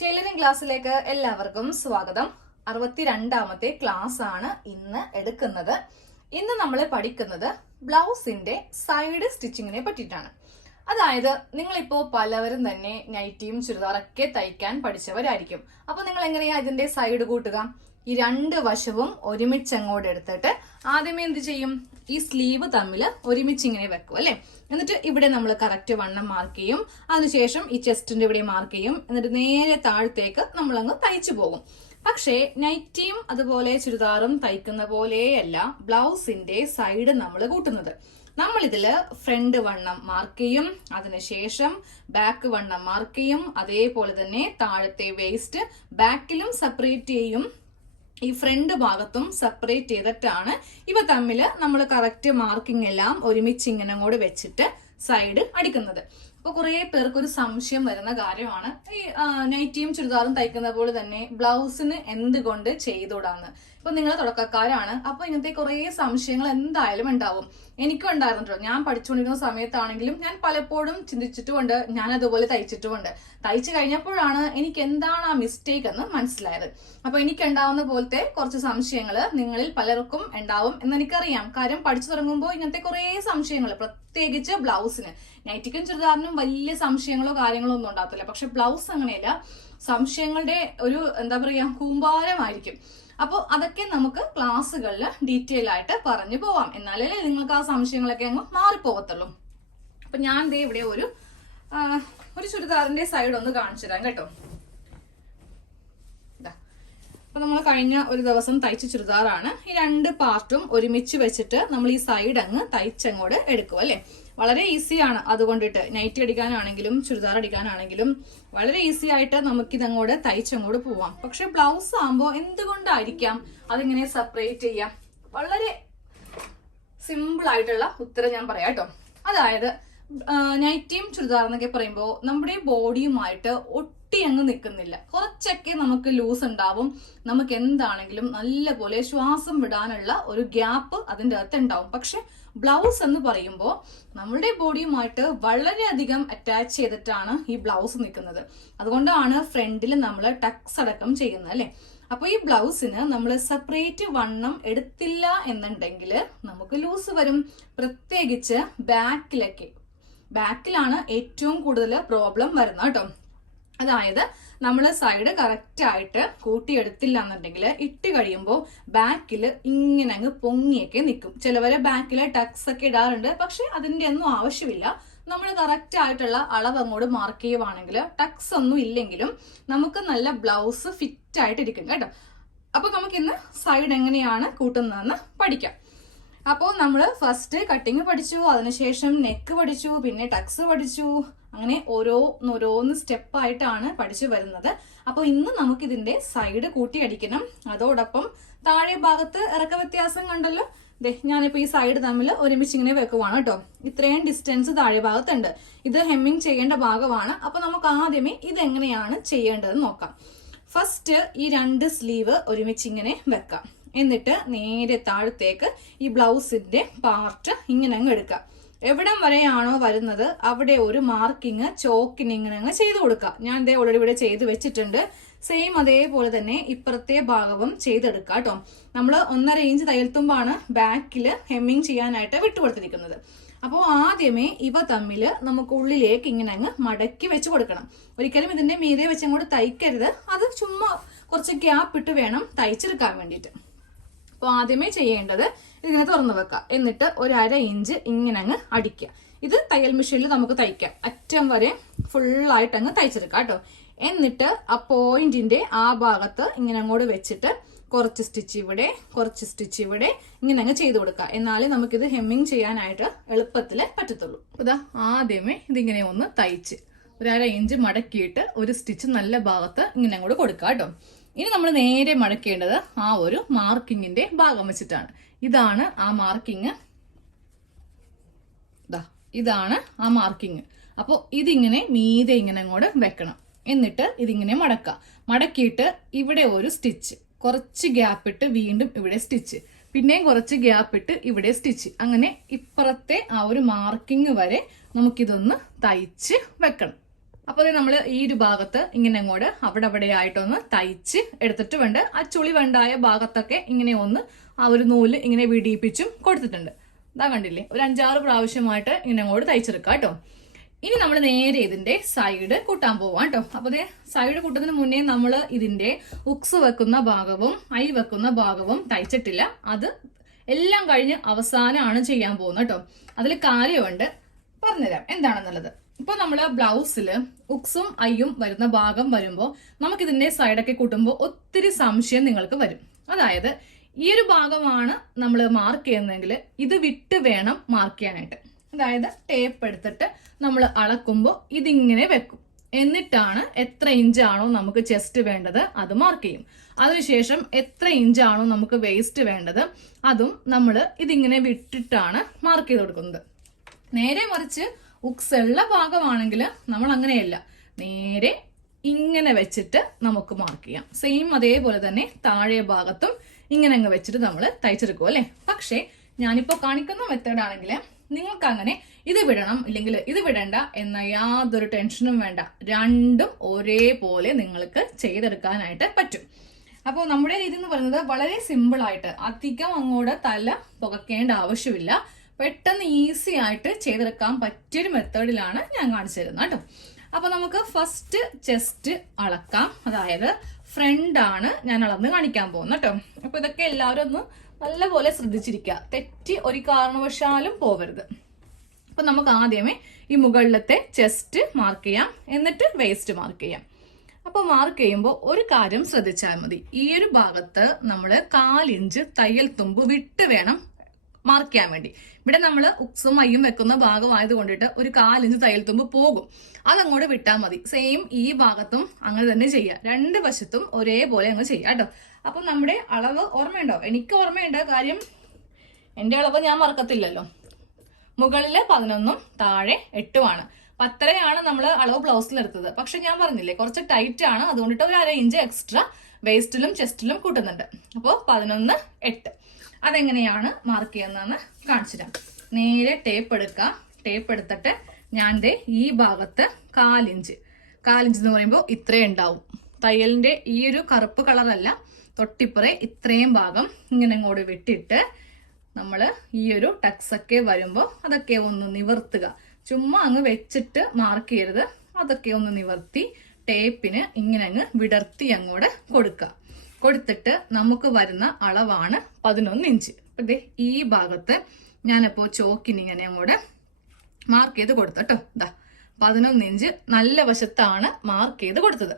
Tailoring ക്ലാസ്സിലേക്ക് എല്ലാവർക്കും സ്വാഗതം. 62ാമത്തെ ക്ലാസ് ആണ് ഇന്ന് എടുക്കുന്നത്. ഇന്ന് നമ്മൾ പഠിക്കുന്നത് ബ്ലൗസിന്റെ സൈഡ് സ്റ്റിച്ചിങ്ങിനെ പറ്റിയിട്ടാണ്. അതായത് നിങ്ങളിപ്പോ പലവരും തന്നെ നൈറ്റിയും ചുരിദാറൊക്കെ തയ്ക്കാൻ പഠിച്ചവരായിരിക്കും. അപ്പൊ നിങ്ങൾ എങ്ങനെയാ ഇതിന്റെ സൈഡ് കൂട്ടുക? ഈ രണ്ട് വശവും ഒരുമിച്ച് അങ്ങോട്ട് എടുത്തിട്ട് ആദ്യമേ എന്ത് ചെയ്യും? ഈ സ്ലീവ് തമ്മിൽ ഒരുമിച്ച് ഇങ്ങനെ വെക്കും അല്ലെ. എന്നിട്ട് ഇവിടെ നമ്മൾ കറക്റ്റ് വണ്ണം മാർക്ക് ചെയ്യും. അതിനുശേഷം ഈ ചെസ്റ്റിന്റെ ഇവിടെ മാർക്ക് ചെയ്യും. എന്നിട്ട് നേരെ താഴത്തേക്ക് നമ്മൾ അങ്ങ് തയ്ച്ചു പോകും. പക്ഷേ നൈറ്റിയും അതുപോലെ ചുരിദാറും തയ്ക്കുന്ന പോലെയല്ല ബ്ലൗസിന്റെ സൈഡ് നമ്മൾ കൂട്ടുന്നത്. നമ്മൾ ഇതില് ഫ്രണ്ട് വണ്ണം മാർക്ക് ചെയ്യും, അതിനുശേഷം ബാക്ക് വണ്ണം മാർക്ക് ചെയ്യും, അതേപോലെ തന്നെ താഴത്തെ വേസ്റ്റ് ബാക്കിലും സെപ്പറേറ്റ് ചെയ്യും, ഈ ഫ്രണ്ട് ഭാഗത്തും സെപ്പറേറ്റ് ചെയ്തിട്ടാണ് ഇവ തമ്മിൽ നമ്മൾ കറക്റ്റ് മാർക്കിംഗ് എല്ലാം ഒരുമിച്ച് ഇങ്ങനെ അങ്ങോട്ട് വെച്ചിട്ട് സൈഡ് അടിക്കുന്നത്. അപ്പൊ കുറെ പേർക്ക് ഒരു സംശയം വരുന്ന കാര്യമാണ് ഈ നൈറ്റിയും ചുരിദാറും തയ്ക്കുന്ന പോലെ തന്നെ ബ്ലൗസിന് എന്തുകൊണ്ട് ചെയ്തുകൂടാന്ന്. ഇപ്പൊ നിങ്ങൾ തുടക്കക്കാരാണ്, അപ്പൊ ഇങ്ങനത്തെ കുറെ സംശയങ്ങൾ എന്തായാലും ഉണ്ടാവും. എനിക്കും ഉണ്ടായിരുന്നല്ലോ. ഞാൻ പഠിച്ചുകൊണ്ടിരുന്ന സമയത്താണെങ്കിലും ഞാൻ പലപ്പോഴും ചിന്തിച്ചിട്ടുമുണ്ട്, ഞാൻ അതുപോലെ തയ്ച്ചിട്ടുമുണ്ട്. തയ്ച്ചു കഴിഞ്ഞപ്പോഴാണ് എനിക്ക് എന്താണ് ആ മിസ്റ്റേക്ക് എന്ന് മനസ്സിലായത്. അപ്പൊ എനിക്ക് ഉണ്ടാവുന്ന പോലത്തെ കുറച്ച് സംശയങ്ങൾ നിങ്ങളിൽ പലർക്കും ഉണ്ടാവും എന്ന് എനിക്കറിയാം. കാര്യം പഠിച്ചു തുടങ്ങുമ്പോൾ ഇങ്ങനത്തെ കുറെ സംശയങ്ങൾ, പ്രത്യേകിച്ച് ബ്ലൗസിന്. നൈറ്റിക്കും ചുരിദാറിനും വലിയ സംശയങ്ങളോ കാര്യങ്ങളോ ഒന്നും ഉണ്ടാകത്തില്ല. പക്ഷെ ബ്ലൗസ് അങ്ങനെയല്ല, സംശയങ്ങളുടെ ഒരു എന്താ പറയാ കൂമ്പാരമായിരിക്കും. അപ്പോൾ അതൊക്കെ നമുക്ക് ക്ലാസ്സുകളിൽ ഡീറ്റെയിൽ ആയിട്ട് പറഞ്ഞു പോവാം. എന്നാലേ നിങ്ങൾക്ക് ആ സംശയങ്ങളൊക്കെ അങ്ങ് മാറിപ്പോകത്തുള്ളൂ. അപ്പൊ ഞാൻ ദേ ഇവിടെ ഒരു ചുരിദാറിന്റെ സൈഡ് ഒന്ന് കാണിച്ചു തരാം കേട്ടോ. അപ്പൊ നമ്മൾ കഴിഞ്ഞ ഒരു ദിവസം തയ്ച്ച ചുരിദാറാണ്. ഈ രണ്ട് പാർട്ടും ഒരുമിച്ച് വെച്ചിട്ട് നമ്മൾ ഈ സൈഡ് അങ്ങ് തയ്ച്ചങ്ങോട്ട് എടുക്കും അല്ലെ. വളരെ ഈസിയാണ്. അതുകൊണ്ടിട്ട് നൈറ്റി അടിക്കാനാണെങ്കിലും ചുരിദാർ അടിക്കാനാണെങ്കിലും വളരെ ഈസി ആയിട്ട് നമുക്കിതങ്ങോട്ട് തയ്ച്ചങ്ങോട്ട് പോവാം. പക്ഷെ ബ്ലൗസ് ആകുമ്പോൾ എന്തുകൊണ്ടായിരിക്കാം അതിങ്ങനെ സെപ്പറേറ്റ് ചെയ്യാം? വളരെ സിമ്പിൾ ആയിട്ടുള്ള ഉത്തരം ഞാൻ പറയാം കേട്ടോ. അതായത് നൈറ്റിയും ചുരിദാർ എന്നൊക്കെ പറയുമ്പോൾ നമ്മുടെ ബോഡിയുമായിട്ട് ഒട്ടി അങ്ങ് നിൽക്കുന്നില്ല. കുറച്ചൊക്കെ നമുക്ക് ലൂസ് ഉണ്ടാവും. നമുക്ക് എന്താണെങ്കിലും നല്ലപോലെ ശ്വാസം വിടാനുള്ള ഒരു ഗ്യാപ്പ് അതിൻ്റെ അകത്ത് ഉണ്ടാവും. പക്ഷെ ബ്ലൗസ് എന്ന് പറയുമ്പോൾ നമ്മുടെ ബോഡിയുമായിട്ട് വളരെയധികം അറ്റാച്ച് ചെയ്തിട്ടാണ് ഈ ബ്ലൗസ് നിൽക്കുന്നത്. അതുകൊണ്ടാണ് ഫ്രണ്ടിൽ നമ്മൾ ടക്സ് അടക്കം ചെയ്യുന്നത് അല്ലെ. അപ്പൊ ഈ ബ്ലൗസിന് നമ്മൾ സെപ്പറേറ്റ് വണ്ണം എടുത്തില്ല എന്നുണ്ടെങ്കിൽ നമുക്ക് ലൂസ് വരും. പ്രത്യേകിച്ച് ബാക്കിലാണ് ഏറ്റവും കൂടുതൽ പ്രോബ്ലം വരുന്നത് കേട്ടോ. അതായത് നമ്മൾ സൈഡ് കറക്റ്റ് ആയിട്ട് കൂട്ടിയെടുത്തില്ല എന്നുണ്ടെങ്കിൽ ഇട്ട് കഴിയുമ്പോൾ ബാക്കിൽ ഇങ്ങനെ അങ്ങ് പൊങ്ങിയൊക്കെ നിൽക്കും. ചിലവരെ ബാക്കിൽ ടക്സ് ഒക്കെ ഇടാറുണ്ട്. പക്ഷെ അതിന്റെ ഒന്നും ആവശ്യമില്ല. നമ്മൾ കറക്റ്റ് ആയിട്ടുള്ള അളവ് അങ്ങോട്ട് മാർക്ക് ചെയ്യുവാണെങ്കിൽ ടക്സ് ഒന്നും ഇല്ലെങ്കിലും നമുക്ക് നല്ല ബ്ലൗസ് ഫിറ്റ് ആയിട്ട് ഇരിക്കും കേട്ടോ. അപ്പൊ നമുക്കിന്ന് സൈഡ് എങ്ങനെയാണ് കൂട്ടുന്നതെന്ന് പഠിക്കാം. അപ്പോൾ നമ്മൾ ഫസ്റ്റ് കട്ടിങ് പഠിച്ചു, അതിനുശേഷം നെക്ക് പഠിച്ചു, പിന്നെ ടക്സ് പഠിച്ചു. അങ്ങനെ ഓരോന്ന് സ്റ്റെപ്പായിട്ടാണ് പഠിച്ചു വരുന്നത്. അപ്പോൾ ഇന്ന് നമുക്കിതിന്റെ സൈഡ് കൂട്ടിയടിക്കണം. അതോടൊപ്പം താഴെ ഭാഗത്ത് ഇറക്ക വ്യത്യാസം കണ്ടല്ലോ. ഞാനിപ്പോ ഈ സൈഡ് തമ്മിൽ ഒരുമിച്ച് ഇങ്ങനെ വെക്കുവാണ് കേട്ടോ. ഇത്രയും ഡിസ്റ്റൻസ് താഴെ ഭാഗത്തുണ്ട്. ഇത് ഹെമ്മിങ് ചെയ്യേണ്ട ഭാഗമാണ്. അപ്പൊ നമുക്ക് ആദ്യമേ ഇതെങ്ങനെയാണ് ചെയ്യേണ്ടതെന്ന് നോക്കാം. ഫസ്റ്റ് ഈ രണ്ട് സ്ലീവ് ഒരുമിച്ച് ഇങ്ങനെ വെക്കാം. എന്നിട്ട് നേരെ താഴത്തേക്ക് ഈ ബ്ലൗസിന്റെ പാർട്ട് ഇങ്ങനെ അങ്ങ് എടുക്കാം. എവിടം വരെയാണോ വരുന്നത് അവിടെ ഒരു മാർക്കിങ് ചോക്കിന് ഇങ്ങനെ അങ്ങ് ചെയ്ത് കൊടുക്കുക. ഞാൻ ഇതേ ഓൾറെഡി ഇവിടെ ചെയ്ത് വെച്ചിട്ടുണ്ട്. സെയിം അതേപോലെ തന്നെ ഇപ്പുറത്തെ ഭാഗവും ചെയ്തെടുക്കുക കേട്ടോ. നമ്മൾ 1.5 ഇഞ്ച് തയ്യൽത്തുമ്പാണ് ബാക്കില് ഹെമ്മിങ് ചെയ്യാനായിട്ട് വിട്ടുകൊടുത്തിരിക്കുന്നത്. അപ്പോൾ ആദ്യമേ ഇവ തമ്മിൽ നമുക്ക് ഉള്ളിലേക്ക് ഇങ്ങനെ അങ്ങ് മടക്കി വെച്ച് കൊടുക്കണം. ഒരിക്കലും ഇതിന്റെ മീതെ വെച്ച് അങ്ങോട്ട് തയ്ക്കരുത്. അത് ചുമ്മാ കുറച്ച് ഗ്യാപ്പ് ഇട്ട് വേണം തയ്ച്ചെടുക്കാൻ വേണ്ടിയിട്ട്. അപ്പോൾ ആദ്യമേ ചെയ്യേണ്ടത് ഇതിങ്ങനെ തുറന്നു വെക്കാം. എന്നിട്ട് 1/2 ഇഞ്ച് ഇങ്ങനെ അങ്ങ് അടിക്കുക. ഇത് തയ്യൽ മെഷീനിൽ നമുക്ക് തയ്ക്കാം. അറ്റം വരെ ഫുള്ളായിട്ട് അങ്ങ് തയ്ച്ചെടുക്കാം കേട്ടോ. എന്നിട്ട് ആ പോയിന്റിന്റെ ആ ഭാഗത്ത് ഇങ്ങനെ അങ്ങോട്ട് വെച്ചിട്ട് കുറച്ച് സ്റ്റിച്ച് ഇവിടെ, കുറച്ച് സ്റ്റിച്ച് ഇവിടെ ഇങ്ങനെ അങ്ങ് ചെയ്ത് കൊടുക്കുക. എന്നാലേ നമുക്കിത് ഹെമ്മിങ് ചെയ്യാനായിട്ട് എളുപ്പത്തിൽ പറ്റത്തുള്ളൂ. ഇതാ ആദ്യമേ ഇതിങ്ങനെ ഒന്ന് തയ്ച്ച് 1/2 ഇഞ്ച് മടക്കിയിട്ട് ഒരു സ്റ്റിച്ച് നല്ല ഭാഗത്ത് ഇങ്ങനെ അങ്ങോട്ട് കൊടുക്കുക കേട്ടോ. ഇനി നമ്മൾ നേരെ മടക്കേണ്ടത് ആ ഒരു മാർക്കിങ്ങിന്റെ ഭാഗം വെച്ചിട്ടാണ്. ഇതാണ് ആ മാർക്കിങ്. ഇതാണ് ആ മാർക്കിങ്. അപ്പോൾ ഇതിങ്ങനെ മീതെ ഇങ്ങനെ അങ്ങോട്ട് വെക്കണം. എന്നിട്ട് ഇതിങ്ങനെ മടക്കിയിട്ട് ഇവിടെ ഒരു സ്റ്റിച്ച്, കുറച്ച് ഗ്യാപ്പ് ഇട്ട് വീണ്ടും ഇവിടെ സ്റ്റിച്ച്, പിന്നെയും കുറച്ച് ഗ്യാപ്പ് ഇട്ട് ഇവിടെ സ്റ്റിച്ച്. അങ്ങനെ ഇപ്പുറത്തെ ആ ഒരു മാർക്കിങ് വരെ നമുക്കിതൊന്ന് തയ്ച്ച് വെക്കണം. അപ്പോൾ നമ്മൾ ഈ ഒരു ഭാഗത്ത് ഇങ്ങനെ അങ്ങോട്ട് അവിടെ ആയിട്ടൊന്ന് തയ്ച്ച് എടുത്തിട്ട് വേണ്ട. ആ ചുളി വേണ്ടായ ഭാഗത്തൊക്കെ ഇങ്ങനെ ഒന്ന് ആ ഒരു നൂല് ഇങ്ങനെ വിടിയിപ്പിച്ചും കൊടുത്തിട്ടുണ്ട്. ഇതാ കണ്ടില്ലേ, ഒരു 5-6 പ്രാവശ്യമായിട്ട് ഇങ്ങനെ അങ്ങോട്ട് തയ്ച്ചെടുക്കാം കേട്ടോ. ഇനി നമ്മൾ നേരെ ഇതിന്റെ സൈഡ് കൂട്ടാൻ പോവാം കേട്ടോ. അപ്പൊ സൈഡ് കൂട്ടുന്നതിന് മുന്നേ നമ്മൾ ഇതിന്റെ ഉക്സ് വെക്കുന്ന ഭാഗവും ഐ വെക്കുന്ന ഭാഗവും തയ്ച്ചിട്ടില്ല. അത് എല്ലാം കഴിഞ്ഞ് അവസാനമാണ് ചെയ്യാൻ പോകുന്നത് കേട്ടോ. അതിൽ കാര്യമുണ്ട്, പറഞ്ഞുതരാം എന്താണെന്നുള്ളത്. ഇപ്പൊ നമ്മള് ബ്ലൗസില് ഉക്സും ഐയും വരുന്ന ഭാഗം വരുമ്പോൾ നമുക്കിതിന്റെ സൈഡൊക്കെ കൂട്ടുമ്പോൾ ഒത്തിരി സംശയം നിങ്ങൾക്ക് വരും. അതായത് ഈ ഒരു ഭാഗമാണ് നമ്മൾ മാർക്ക് ചെയ്യുന്നതെങ്കിൽ ഇത് വിട്ട് വേണം മാർക്ക് ചെയ്യാനായിട്ട്. അതായത് ടേപ്പ് എടുത്തിട്ട് നമ്മൾ അളക്കുമ്പോൾ ഇതിങ്ങനെ വെക്കും. എന്നിട്ടാണ് എത്ര ഇഞ്ചാണോ നമുക്ക് ചെസ്റ്റ് വേണ്ടത് അത് മാർക്ക് ചെയ്യും. അതിനുശേഷം എത്ര ഇഞ്ചാണോ നമുക്ക് വേസ്റ്റ് വേണ്ടത് അതും നമ്മൾ ഇതിങ്ങനെ വിട്ടിട്ടാണ് മാർക്ക് ചെയ്ത് കൊടുക്കുന്നത്. നേരെ മറിച്ച് ഉക്സ് ഉള്ള ഭാഗമാണെങ്കിൽ നമ്മൾ അങ്ങനെയല്ല, നേരെ ഇങ്ങനെ വെച്ചിട്ട് നമുക്ക് മാർക്ക് ചെയ്യാം. സെയിം അതേപോലെ തന്നെ താഴെ ഭാഗത്തും ഇങ്ങനെ അങ്ങ് വെച്ചിട്ട് നമ്മൾ തയ്ച്ചെടുക്കും അല്ലെ. പക്ഷേ ഞാനിപ്പോ കാണിക്കുന്ന മെത്തേഡ് ആണെങ്കിൽ നിങ്ങൾക്ക് അങ്ങനെ ഇത് വിടണം ഇല്ലെങ്കിൽ ഇത് വിടണ്ട എന്ന യാതൊരു ടെൻഷനും വേണ്ട. രണ്ടും ഒരേപോലെ നിങ്ങൾക്ക് ചെയ്തെടുക്കാനായിട്ട് പറ്റും. അപ്പോൾ നമ്മുടെ രീതി എന്ന് പറയുന്നത് വളരെ സിമ്പിൾ ആയിട്ട്, അധികം അങ്ങോട്ട് തല പുകക്കേണ്ട ആവശ്യമില്ല. പെട്ടെന്ന് ഈസി ആയിട്ട് ചെയ്തെടുക്കാൻ പറ്റിയൊരു മെത്തേഡിലാണ് ഞാൻ കാണിച്ചു തരുന്നത് കേട്ടോ. അപ്പൊ നമുക്ക് ഫസ്റ്റ് ചെസ്റ്റ് അളക്കാം. അതായത് ഫ്രണ്ട് ആണ് ഞാൻ അളന്ന് കാണിക്കാൻ പോകുന്നത് കേട്ടോ. അപ്പൊ ഇതൊക്കെ എല്ലാവരും ഒന്ന് നല്ലപോലെ ശ്രദ്ധിച്ചിരിക്കുക, തെറ്റി ഒരു കാരണവശാലും പോവരുത്. അപ്പൊ നമുക്ക് ആദ്യമേ ഈ മുകളിലത്തെ ചെസ്റ്റ് മാർക്ക് ചെയ്യാം, എന്നിട്ട് വേസ്റ്റ് മാർക്ക് ചെയ്യാം. അപ്പൊ മാർക്ക് ചെയ്യുമ്പോൾ ഒരു കാര്യം ശ്രദ്ധിച്ചാൽ മതി. ഈ ഒരു ഭാഗത്ത് നമ്മൾ 1/4 ഇഞ്ച് തയ്യൽ തുമ്പ് വിട്ട് വേണം മാർക്ക് ചെയ്യാൻ വേണ്ടി. ഇവിടെ നമ്മൾ ഉക്സും ഐയും വെക്കുന്ന ഭാഗമായത് കൊണ്ടിട്ട് ഒരു 1/4 ഇഞ്ച് തയ്യൽ തുമ്പ് പോകും, അതങ്ങോട്ട് വിട്ടാൽ മതി. സെയിം ഈ ഭാഗത്തും അങ്ങനെ തന്നെ ചെയ്യുക, രണ്ട് വശത്തും ഒരേപോലെ അങ്ങ് ചെയ്യുക കേട്ടോ. അപ്പൊ നമ്മുടെ അളവ് ഓർമ്മയുണ്ടോ? എനിക്ക് ഓർമ്മയുണ്ട്, കാര്യം എന്റെ അളവ് ഞാൻ മറക്കത്തില്ലല്ലോ. മുകളില് 11ഉം താഴെ 8ഉമാണ്. 10.5 നമ്മൾ അളവ് ബ്ലൗസിൽ എടുത്തത്. പക്ഷെ ഞാൻ പറഞ്ഞില്ലേ കുറച്ച് ടൈറ്റ് ആണ്, അതുകൊണ്ടിട്ട് ഒരു 1/2 ഇഞ്ച് എക്സ്ട്രാ വേസ്റ്റിലും ചെസ്റ്റിലും കൂട്ടുന്നുണ്ട്. അപ്പോൾ 11, 8. അതെങ്ങനെയാണ് മാർക്ക് ചെയ്യുന്നതെന്ന് കാണിച്ചു തരാം. നേരെ ടേപ്പ് എടുക്കുക. ടേപ്പ് എടുത്തിട്ട് ഞാൻ ഈ ഭാഗത്ത് 1/4 ഇഞ്ച് എന്ന് പറയുമ്പോൾ ഇത്രയും ഉണ്ടാവും. തയ്യലിന്റെ ഈ ഒരു കറുപ്പ് കളറല്ല, തൊട്ടിപ്പുറേ ഇത്രയും ഭാഗം ഇങ്ങനെ ഇങ്ങോട്ട് വിട്ടിട്ട് നമ്മൾ ഈ ഒരു ടക്സൊക്കെ വരുമ്പോൾ അതൊക്കെ ഒന്ന് നിവർത്തുക. ചുമ്മാ അങ്ങ് വെച്ചിട്ട് മാർക്ക് ചെയ്യരുത്, അതൊക്കെ ഒന്ന് നിവർത്തി ടേപ്പിന് ഇങ്ങനെ അങ്ങ് വിടർത്തി അങ്ങോട്ട് കൊടുക്കുക. കൊടുത്തിട്ട് നമുക്ക് വരുന്ന അളവാണ് 11 ഇഞ്ച്. അതെ, ഈ ഭാഗത്ത് ഞാനിപ്പോ ചോക്കിന് ഇങ്ങനെ അങ്ങോട്ട് മാർക്ക് ചെയ്ത് കൊടുത്തു കേട്ടോ. ഇതാ 11 ഇഞ്ച് നല്ല വശത്താണ് മാർക്ക് ചെയ്ത് കൊടുത്തത്.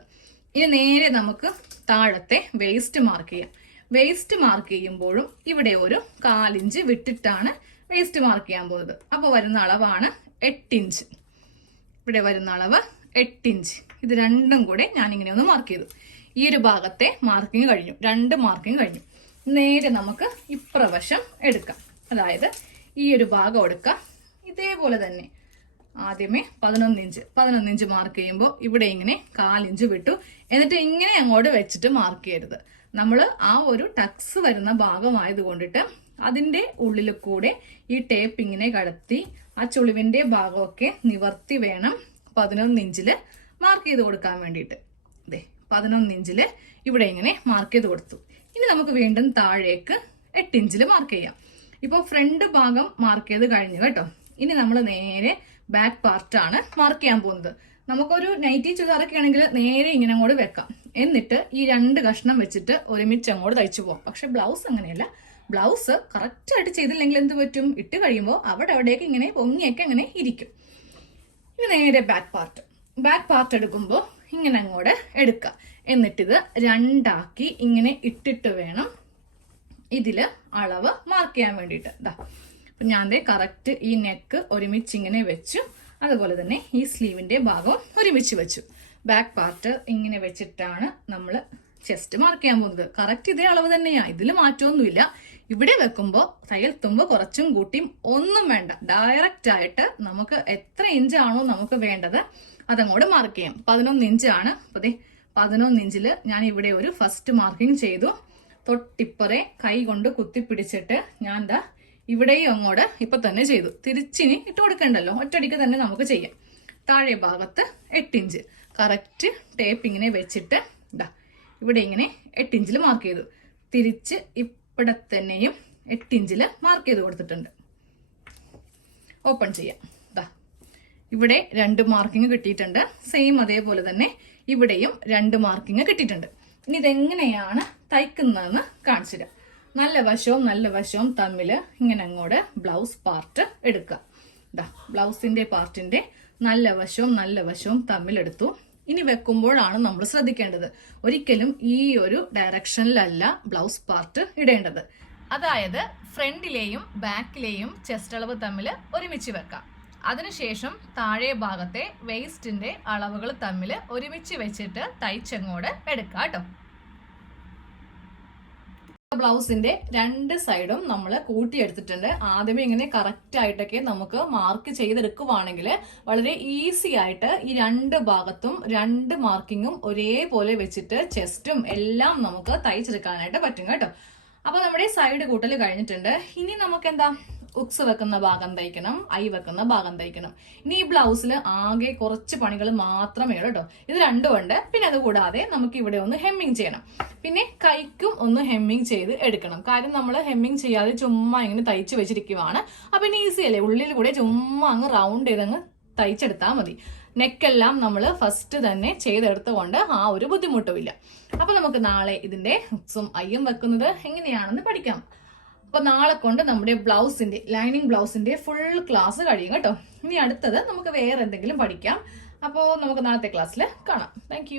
ഇനി നേരെ നമുക്ക് താഴത്തെ വേസ്റ്റ് മാർക്ക് ചെയ്യാം. വേസ്റ്റ് മാർക്ക് ചെയ്യുമ്പോഴും ഇവിടെ ഒരു 1/4 ഇഞ്ച് വിട്ടിട്ടാണ് വേസ്റ്റ് മാർക്ക് ചെയ്യാൻ പോകുന്നത്. അപ്പൊ വരുന്ന അളവാണ് 8 ഇഞ്ച്. ഇവിടെ വരുന്ന അളവ് 8 ഇഞ്ച്. ഇത് രണ്ടും കൂടെ ഞാൻ ഇങ്ങനെ ഒന്ന് മാർക്ക് ചെയ്തു. ഈ ഒരു ഭാഗത്തെ മാർക്കിങ് കഴിഞ്ഞു, 2 മാർക്കിങ് കഴിഞ്ഞു. നേരെ നമുക്ക് ഇപ്രവശം എടുക്കാം. അതായത് ഈ ഒരു ഭാഗം എടുക്കാം. ഇതേപോലെ തന്നെ ആദ്യമേ 11 ഇഞ്ച് മാർക്ക് ചെയ്യുമ്പോൾ ഇവിടെ ഇങ്ങനെ 1/4 ഇഞ്ച് വിട്ടു. എന്നിട്ട് ഇങ്ങനെ അങ്ങോട്ട് വെച്ചിട്ട് മാർക്ക് ചെയ്യരുത്. നമ്മൾ ആ ഒരു ടക്സ് വരുന്ന ഭാഗമായത് കൊണ്ടിട്ട് അതിന്റെ ഉള്ളിൽ കൂടെ ഈ ടേപ്പ് ഇങ്ങനെ കടത്തി ആ ചുളിവിന്റെ ഭാഗമൊക്കെ നിവർത്തി വേണം 11 ഇഞ്ചില് മാർക്ക് ചെയ്ത് കൊടുക്കാൻ വേണ്ടിയിട്ട്. അതെ, 11 ഇഞ്ചില് ഇവിടെ ഇങ്ങനെ മാർക്ക് ചെയ്ത് കൊടുത്തു. ഇനി നമുക്ക് വീണ്ടും താഴേക്ക് 8 ഇഞ്ചില് മാർക്ക് ചെയ്യാം. ഇപ്പോൾ ഫ്രണ്ട് ഭാഗം മാർക്ക് ചെയ്ത് കഴിഞ്ഞു കേട്ടോ. ഇനി നമ്മൾ നേരെ ബാക്ക് പാർട്ടാണ് മാർക്ക് ചെയ്യാൻ പോകുന്നത്. നമുക്കൊരു നൈറ്റി ചുരിദാറൊക്കെ ആണെങ്കിൽ നേരെ ഇങ്ങനെ അങ്ങോട്ട് വെക്കാം. എന്നിട്ട് ഈ 2 കഷ്ണം വെച്ചിട്ട് ഒരുമിച്ച് അങ്ങോട്ട് തയ്ച്ചു പോകാം. പക്ഷെ ബ്ലൗസ് അങ്ങനെയല്ല. ബ്ലൗസ് കറക്റ്റ് ആയിട്ട് ചെയ്തില്ലെങ്കിൽ എന്ത് പറ്റും? ഇട്ട് കഴിയുമ്പോൾ അവിടേക്ക് ഇങ്ങനെ പൊങ്ങിയൊക്കെ ഇങ്ങനെ ഇരിക്കും. ഇനി നേരെ ബാക്ക് പാർട്ട് എടുക്കുമ്പോൾ ഇങ്ങനെ അങ്ങോട്ട് എടുക്കുക. എന്നിട്ടിത് 2 ആക്കി ഇങ്ങനെ ഇട്ടിട്ട് വേണം ഇതില് അളവ് മാർക്ക് ചെയ്യാൻ വേണ്ടിയിട്ട്. ഇതാ ഞാൻ കറക്റ്റ് ഈ നെക്ക് ഒരുമിച്ച് ഇങ്ങനെ വെച്ചു. അതുപോലെ തന്നെ ഈ സ്ലീവിന്റെ ഭാഗം ഒരുമിച്ച് വെച്ചു. ബാക്ക് പാർട്ട് ഇങ്ങനെ വെച്ചിട്ടാണ് നമ്മൾ ചെസ്റ്റ് മാർക്ക് ചെയ്യാൻ പോകുന്നത്. കറക്റ്റ് ഇതേ അളവ് തന്നെയാ, ഇതിൽ മാറ്റമൊന്നുമില്ല. ഇവിടെ വെക്കുമ്പോൾ തയ്യൽ തുമ്പ് കുറച്ചും കൂട്ടിയും ഒന്നും വേണ്ട. ഡയറക്റ്റ് ആയിട്ട് നമുക്ക് എത്ര ഇഞ്ചാണോ നമുക്ക് വേണ്ടത് അതങ്ങോട്ട് മാർക്ക് ചെയ്യാം. 11 ഇഞ്ചാണ്. അപ്പൊ 11 ഇഞ്ചില് ഞാൻ ഇവിടെ ഒരു ഫസ്റ്റ് മാർക്കിംഗ് ചെയ്തു. തൊട്ടിപ്പുറേ കൈ കൊണ്ട് കുത്തിപ്പിടിച്ചിട്ട് ഞാൻ ഇവിടെയും അങ്ങോട്ട് ഇപ്പൊ തന്നെ ചെയ്തു. തിരിച്ചിനി ഇട്ട് കൊടുക്കണ്ടല്ലോ, ഒറ്റയടിക്ക് തന്നെ നമുക്ക് ചെയ്യാം. താഴെ ഭാഗത്ത് 8 ഇഞ്ച് കറക്റ്റ് ടേപ്പ് ഇങ്ങനെ വെച്ചിട്ട് ഇവിടെ ഇങ്ങനെ 8 ഇഞ്ചിൽ മാർക്ക് ചെയ്തു. തിരിച്ച് ഇവിടെ തന്നെയും 8 ഇഞ്ചിൽ മാർക്ക് ചെയ്ത് കൊടുത്തിട്ടുണ്ട്. ഓപ്പൺ ചെയ്യാം. ഇവിടെ 2 മാർക്കിങ് കിട്ടിയിട്ടുണ്ട്. സെയിം അതേപോലെ തന്നെ ഇവിടെയും 2 മാർക്കിങ് കിട്ടിയിട്ടുണ്ട്. ഇനി ഇതെങ്ങനെയാണ് തയ്ക്കുന്നതെന്ന് കാണിച്ചു തരാം. നല്ല വശവും തമ്മിൽ ഇങ്ങനെ അങ്ങോട്ട് ബ്ലൗസ് പാർട്ട് എടുക്കുക. ബ്ലൗസിന്റെ പാർട്ടിന്റെ നല്ല വശവും തമ്മിലെടുത്തു. ഇനി വെക്കുമ്പോഴാണ് നമ്മൾ ശ്രദ്ധിക്കേണ്ടത്, ഒരിക്കലും ഈ ഒരു ഡയറക്ഷനിലല്ല ബ്ലൗസ് പാർട്ട് ഇടേണ്ടത്. അതായത് ഫ്രണ്ടിലെയും ബാക്കിലെയും ചെസ്റ്റ് അളവ് തമ്മിൽ ഒരുമിച്ച് വെക്കാം. അതിനുശേഷം താഴെ ഭാഗത്തെ വേസ്റ്റിന്റെ അളവുകൾ തമ്മിൽ ഒരുമിച്ച് വെച്ചിട്ട് തയ്ച്ചങ്ങോട്ട് എടുക്കാം കേട്ടോ. ബ്ലൗസിന്റെ 2 സൈഡും നമ്മൾ കൂട്ടിയെടുത്തിട്ടുണ്ട്. ആദ്യമേ ഇങ്ങനെ കറക്റ്റ് ആയിട്ടൊക്കെ നമുക്ക് മാർക്ക് ചെയ്തെടുക്കുവാണെങ്കിൽ വളരെ ഈസി ആയിട്ട് ഈ 2 ഭാഗത്തും 2 മാർക്കിങ്ങും ഒരേപോലെ വെച്ചിട്ട് ചെസ്റ്റും എല്ലാം നമുക്ക് തയ്ച്ചെടുക്കാനായിട്ട് പറ്റും കേട്ടോ. അപ്പൊ നമ്മുടെ സൈഡ് കൂട്ടൽ കഴിഞ്ഞിട്ടുണ്ട്. ഇനി നമുക്ക് എന്താ, ഉക്സ് വെക്കുന്ന ഭാഗം തയ്ക്കണം, ഐ വെക്കുന്ന ഭാഗം തയ്ക്കണം. ഇനി ഈ ബ്ലൗസിൽ ആകെ കുറച്ച് പണികൾ മാത്രമേ ഉള്ളൂ കേട്ടോ. ഇത് 2 ഉണ്ട്. പിന്നെ അതുകൂടാതെ നമുക്ക് ഇവിടെ ഒന്ന് ഹെമ്മിങ് ചെയ്യണം. പിന്നെ കൈക്കും ഒന്ന് ഹെമ്മിങ് ചെയ്ത് എടുക്കണം. കാര്യം നമ്മൾ ഹെമ്മിങ് ചെയ്യാതെ ചുമ്മാ ഇങ്ങനെ തയ്ച്ച് വെച്ചിരിക്കുവാണ്. അപ്പൊ ഇനി ഈസി അല്ലേ, ഉള്ളിൽ കൂടെ ചുമ്മാ അങ്ങ് റൗണ്ട് ചെയ്തങ്ങ് തയ്ച്ചെടുത്താൽ മതി. നെക്കെല്ലാം നമ്മൾ ഫസ്റ്റ് തന്നെ ചെയ്തെടുത്തുകൊണ്ട് ആ ഒരു ബുദ്ധിമുട്ടുമില്ല. അപ്പൊ നമുക്ക് നാളെ ഇതിന്റെ ഉക്സും ഐയും വെക്കുന്നത് എങ്ങനെയാണെന്ന് പഠിക്കാം. അപ്പൊ നാളെ കൊണ്ട് നമ്മുടെ ബ്ലൗസിന്റെ ലൈനിങ് ബ്ലൗസിന്റെ ഫുൾ ക്ലാസ് കഴിയും കേട്ടോ. ഇനി അടുത്തത് നമുക്ക് വേറെ എന്തെങ്കിലും പഠിക്കാം. അപ്പോൾ നമുക്ക് നാളത്തെ ക്ലാസ്സിൽ കാണാം. താങ്ക്